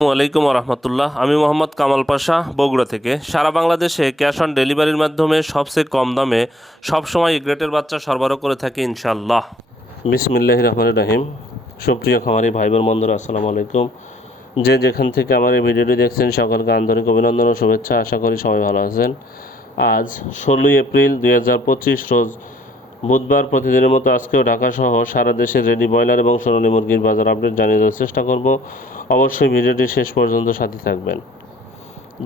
আসসালামু আলাইকুম রহমতুল্লাহ। আমি মোহাম্মদ কামাল পাশা, বগুড়া থেকে। সারা বাংলাদেশে ক্যাশ অন ডেলিভারির মাধ্যমে সবচেয়ে কম দামে সবসময় গ্রেটের বাচ্চা সরবরাহ করে থাকি ইনশাল্লাহ। বিসমিল্লাহির রহমানির রহিম। সুপ্রিয় খামারি ভাই বোন বন্ধুরা, আসসালামু আলাইকুম। যে যেখান থেকে আমার এই ভিডিওটি দেখছেন সকলকে আন্তরিক অভিনন্দন ও শুভেচ্ছা। আশা করি সবাই ভালো আছেন। আজ 16 এপ্রিল 2025 রোজ বুধবার। প্রতিদিনের মতো আজকেও ঢাকাসহ সারা দেশে রেডি ব্রয়লার এবং সোনালী মুরগির বাজার আপডেট জানিয়ে দেওয়ার চেষ্টা করব। অবশ্যই ভিডিওটি শেষ পর্যন্ত সাথে থাকবেন।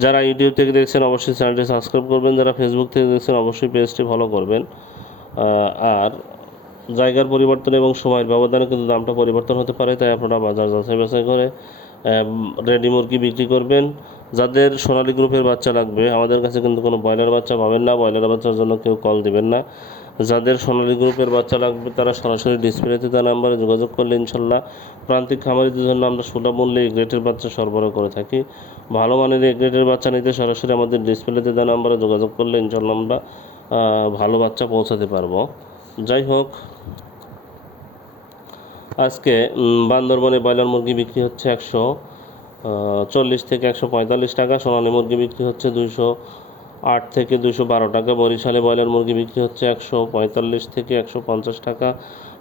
যারা ইউটিউব থেকে দেখছেন অবশ্যই চ্যানেলটি সাবস্ক্রাইব করবেন, যারা ফেসবুক থেকে দেখছেন অবশ্যই পেজটি ফলো করবেন। আর জায়গার পরিবর্তন এবং সময়ের ব্যবধানে কিন্তু দামটা পরিবর্তন হতে পারে, তাই আপনারা বাজার যাচাই বাছাই করে রেডি মুরগি বিক্রি করবেন। যাদের সোনালী গ্রুপের বাচ্চা লাগবে, আমাদের কাছে কিন্তু কোনো ব্রয়লার বাচ্চা পাবেন না, ব্রয়লার বাচ্চার জন্য কেউ কল দিবেন না। যাদের সোনালী গ্রুপের বাচ্চা লাগবে তারা সরাসরি ডিসপ্লেতে তার নাম্বারে যোগাযোগ করলে ইনশাল্লাহ প্রান্তিক খামারিদের জন্য আমরা সুলভ মূল্যে এই গ্রেটের বাচ্চা সরবরাহ করে থাকি। ভালো মানের এই গ্রেটের বাচ্চা নিতে সরাসরি আমাদের ডিসপ্লেতে তার নাম্বারে যোগাযোগ করলে ইনশাল্লাহ আমরা ভালো বাচ্চা পৌঁছাতে পারবো। যাই হোক, আজকে বান্দরবনে ব্রয়লার মুরগি বিক্রি হচ্ছে 140 থেকে 145 টাকা। সোনালী মুরগি বিক্রি হচ্ছে 208 থেকে 212 টাকা। বরিশালে ব্রয়লার মুরগি বিক্রি হচ্ছে 145 থেকে 150 টাকা।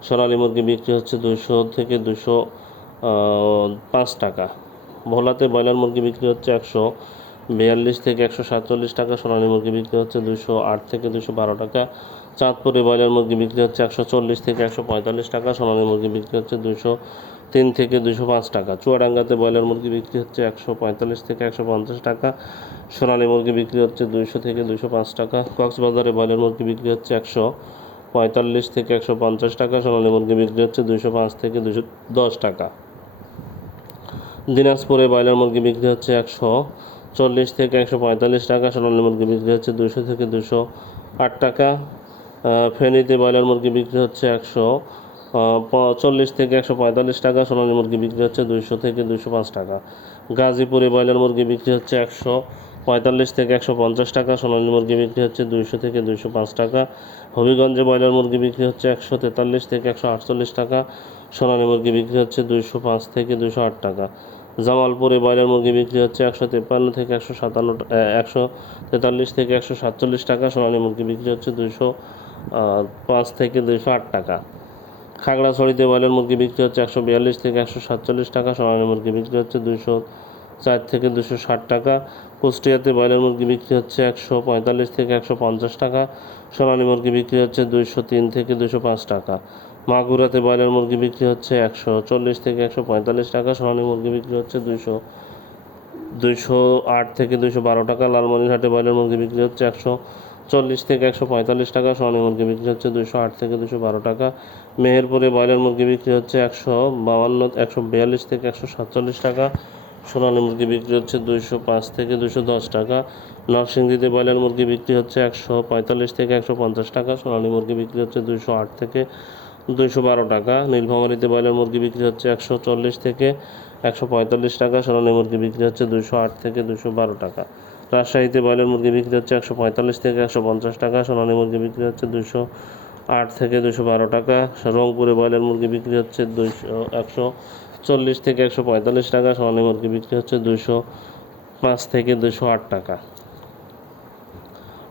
সোনালী মুরগি বিক্রি হচ্ছে 200 থেকে 205 টাকা। ভোলাতে ব্রয়লার মুরগি বিক্রি হচ্ছে 142 থেকে 147 টাকা। সোনালী মুরগি বিক্রি হচ্ছে 208 থেকে 212 টাকা। চাঁদপুরে ব্রয়লার মুরগি বিক্রি হচ্ছে 140 থেকে 145 টাকা। সোনালী মুরগি বিক্রি হচ্ছে 203 থেকে 205 টাকা। চুয়াডাঙ্গাতে ব্রয়লার মুরগি বিক্রি হচ্ছে 145 থেকে 150 টাকা। সোনালী মুরগি বিক্রি হচ্ছে 200 থেকে 205 টাকা। কক্সবাজারে ব্রয়লার মুরগি বিক্রি হচ্ছে 145 থেকে 150 টাকা। সোনালী মুরগি বিক্রি হচ্ছে 205 থেকে 210 টাকা। দিনাজপুরে ব্রয়লার মুরগি বিক্রি হচ্ছে 140 থেকে 145 টাকা। সোনালী মুরগি বিক্রি হচ্ছে 200 থেকে 208 টাকা। ফেনীতে ব্রয়লার মুরগি বিক্রি হচ্ছে 140 থেকে 145 টাকা। সোনালী মুরগি বিক্রি হচ্ছে 200 থেকে 205 টাকা। গাজীপুরে ব্রয়লার মুরগি বিক্রি হচ্ছে 145 থেকে 150 টাকা। সোনালী মুরগি বিক্রি হচ্ছে 200 থেকে 205 টাকা। হবিগঞ্জে ব্রয়লার মুরগি বিক্রি হচ্ছে 143 থেকে 148 টাকা। সোনালী মুরগি বিক্রি হচ্ছে 205 থেকে 208 টাকা। জামালপুরে ব্রয়লার মুরগি বিক্রি হচ্ছে 153 থেকে 143 থেকে 147 টাকা। সোনালী মুরগি বিক্রি হচ্ছে 205 থেকে 208 টাকা। খাগড়াছড়িতে ব্রয়লার মুরগি বিক্রি হচ্ছে 142 থেকে 147 টাকা। সোনালী মুরগি বিক্রি হচ্ছে 204 থেকে 260 টাকা। কুষ্টিয়াতে ব্রয়লার মুরগি বিক্রি হচ্ছে 145 থেকে 150 টাকা। সোনালী মুরগি বিক্রি হচ্ছে 203 থেকে 205 টাকা। মাগুরাতে ব্রয়লার মুরগি বিক্রি হচ্ছে 140 থেকে 145 টাকা। সোনালী মুরগি বিক্রি হচ্ছে 208 থেকে 212 টাকা। লালমনিরহাটে ব্রয়লার মুরগি বিক্রি হচ্ছে 140 থেকে 145 টাকা। সোনালী মুরগি বিক্রি হচ্ছে 208 থেকে 212 টাকা। মেহেরপুরে ব্রয়লার মুরগি বিক্রি হচ্ছে 142 থেকে 147 টাকা। সোনালী মুরগি বিক্রি হচ্ছে 205 থেকে 210 টাকা। নরসিংদীতে ব্রয়লার মুরগি বিক্রি হচ্ছে 145 থেকে 150 টাকা। সোনালী মুরগি বিক্রি হচ্ছে 208 থেকে 212 টাকা। নীলফামারীতে ব্রয়লার মুরগি বিক্রি হচ্ছে 140 থেকে 145 টাকা। সোনালী মুরগি বিক্রি হচ্ছে 208 থেকে 212 টাকা। রাজশাহীতে ব্রয়লার মুরগি বিক্রি হচ্ছে 145 থেকে 150 টাকা। সোনালী মুরগি বিক্রি হচ্ছে 208 থেকে 212 টাকা। রংপুরে ব্রয়লার মুরগি বিক্রি হচ্ছে 140 থেকে 145 টাকা। সোনালী মুরগি বিক্রি হচ্ছে 205 থেকে 208 টাকা।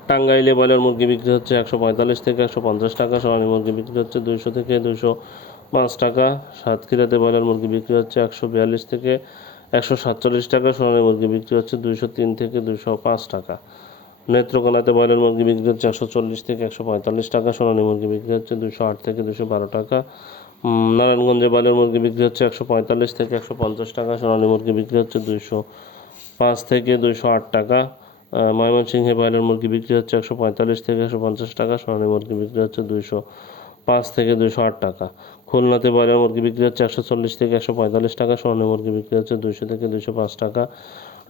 টাঙ্গাইলে ব্রয়লার মুরগি বিক্রি হচ্ছে 145 থেকে 150 টাকা। সোনালী মুরগি বিক্রি হচ্ছে 200 থেকে 205 টাকা। সাতক্ষীরাতে ব্রয়লার মুরগি বিক্রি হচ্ছে 142 থেকে 147 টাকা। সোনালী মুরগি বিক্রি হচ্ছে 203 থেকে 205 টাকা। নেত্রকোনাতে ব্রয়লার মুরগি বিক্রি হচ্ছে 140 থেকে 145 টাকা। সোনালী মুরগি বিক্রি হচ্ছে 208 থেকে 212 টাকা। নারায়ণগঞ্জে ব্রয়লার মুরগি বিক্রি হচ্ছে 145 থেকে 150 টাকা। সোনালী মুরগি বিক্রি হচ্ছে 205 থেকে 208 টাকা। ময়মনসিংহে ব্রয়লার মুরগি বিক্রি হচ্ছে 145 থেকে 150 টাকা। সোনালী মুরগি বিক্রি হচ্ছে 205 থেকে 208 টাকা। খুলনাতে ব্রয়লার মুরগি বিক্রি হচ্ছে 140 থেকে 145 টাকা। সোনালী মুরগি বিক্রি হচ্ছে 200 থেকে 205 টাকা।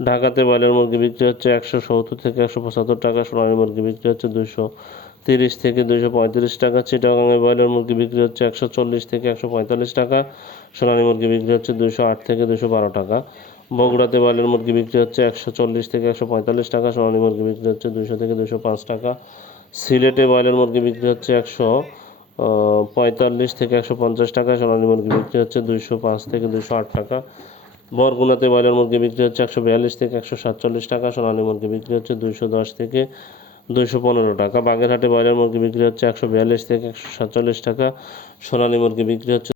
ঢাকাতে ব্রয়লার মুরগি বিক্রি হচ্ছে 170 থেকে 175 টাকা। সোনালী মুরগি বিক্রি হচ্ছে 230 থেকে 235 টাকা। চিটাগাংয়ে ব্রয়লার মুরগি বিক্রি হচ্ছে 140 থেকে 145 টাকা। সোনালী মুরগি বিক্রি হচ্ছে 208 থেকে 212 টাকা। বগুড়াতে ব্রয়লার মুরগি বিক্রি হচ্ছে 140 থেকে 145 টাকা। সোনালী মুরগি বিক্রি হচ্ছে 200 থেকে 205 টাকা। সিলেটে ব্রয়লার মুরগি বিক্রি হচ্ছে 145 থেকে 150 টাকা। সোনালী মুরগি বিক্রি হচ্ছে 205 থেকে 208 টাকা। বরগুনাতে ব্রয়লার মুরগি বিক্রি হচ্ছে 142 থেকে 147 টাকা, সোনালী মুরগি বিক্রি হচ্ছে 210 থেকে 215 টাকা। বাগেরহাটে ব্রয়লার মুরগি বিক্রি হচ্ছে 142 থেকে 147 টাকা, সোনালী মুরগি বিক্রি হচ্ছে